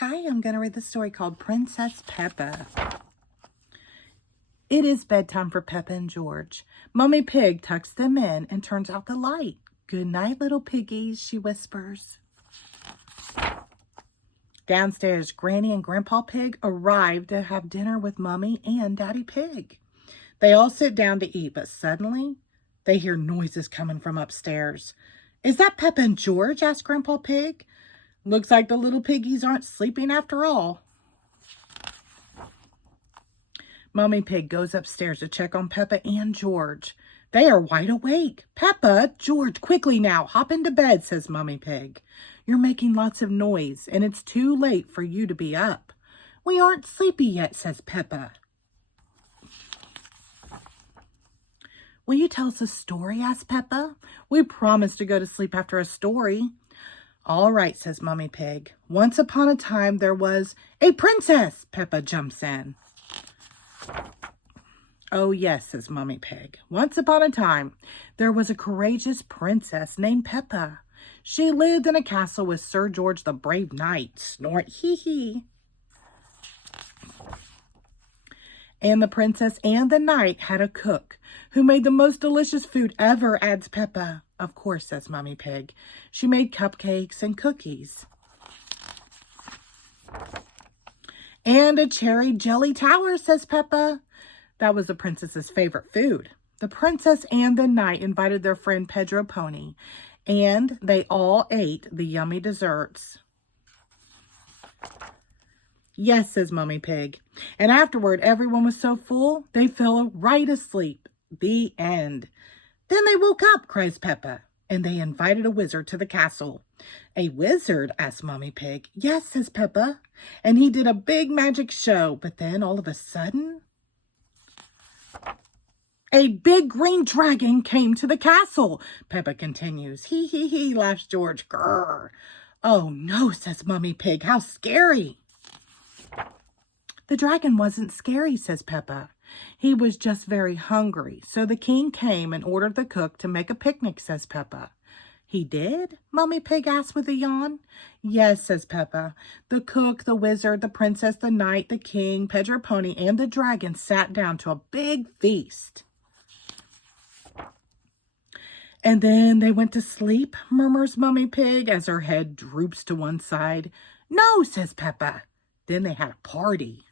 Hi, I'm going to read the story called Princess Peppa. It is bedtime for Peppa and George. Mummy Pig tucks them in and turns out the light. Good night, little piggies, she whispers. Downstairs, Granny and Grandpa Pig arrive to have dinner with Mummy and Daddy Pig. They all sit down to eat, but suddenly they hear noises coming from upstairs. Is that Peppa and George? Asked Grandpa Pig. Looks like the little piggies aren't sleeping after all. Mummy Pig goes upstairs to check on Peppa and George. They are wide awake. Peppa, George, quickly now, hop into bed, says Mummy Pig. You're making lots of noise, and it's too late for you to be up. We aren't sleepy yet, says Peppa. Will you tell us a story? Asked Peppa. We promised to go to sleep after a story. All right, says Mummy Pig. Once upon a time, there was a princess. Peppa jumps in. Oh, yes, says Mummy Pig. Once upon a time, there was a courageous princess named Peppa. She lived in a castle with Sir George the Brave Knight. Snort, hee hee. And the princess and the knight had a cook who made the most delicious food ever, adds Peppa. Of course, says Mummy Pig. She made cupcakes and cookies. And a cherry jelly tower, says Peppa. That was the princess's favorite food. The princess and the knight invited their friend Pedro Pony, and they all ate the yummy desserts. Yes, says Mummy Pig. And afterward, everyone was so full, they fell right asleep. The end. Then they woke up, cries Peppa, and they invited a wizard to the castle. A wizard? Asked Mummy Pig. Yes, says Peppa. And he did a big magic show, but then all of a sudden, a big green dragon came to the castle. Peppa continues. Hee hee hee, laughs George. Grrr. Oh no, says Mummy Pig. How scary. The dragon wasn't scary, says Peppa. He was just very hungry. So the king came and ordered the cook to make a picnic, says Peppa. He did? Mummy Pig asked with a yawn. Yes, says Peppa. The cook, the wizard, the princess, the knight, the king, Pedro Pony, and the dragon sat down to a big feast. And then they went to sleep, murmurs Mummy Pig as her head droops to one side. No, says Peppa. Then they had a party.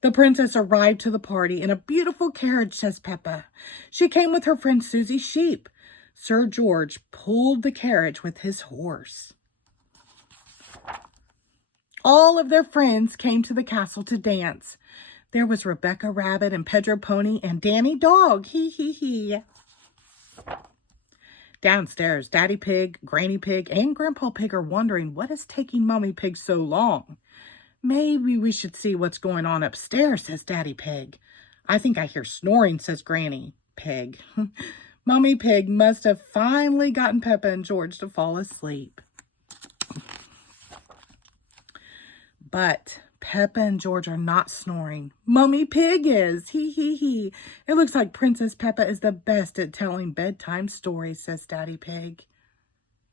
The princess arrived to the party in a beautiful carriage, says Peppa. She came with her friend Susie Sheep. Sir George pulled the carriage with his horse. All of their friends came to the castle to dance. There was Rebecca Rabbit and Pedro Pony and Danny Dog. Hee hee hee. Downstairs, Daddy Pig, Granny Pig, and Grandpa Pig are wondering what is taking Mummy Pig so long. Maybe we should see what's going on upstairs, says Daddy Pig. I think I hear snoring, says Granny Pig. Mummy Pig must have finally gotten Peppa and George to fall asleep. But Peppa and George are not snoring. Mummy Pig is. Hee hee hee. It looks like Princess Peppa is the best at telling bedtime stories, says Daddy Pig.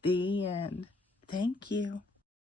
The end. Thank you.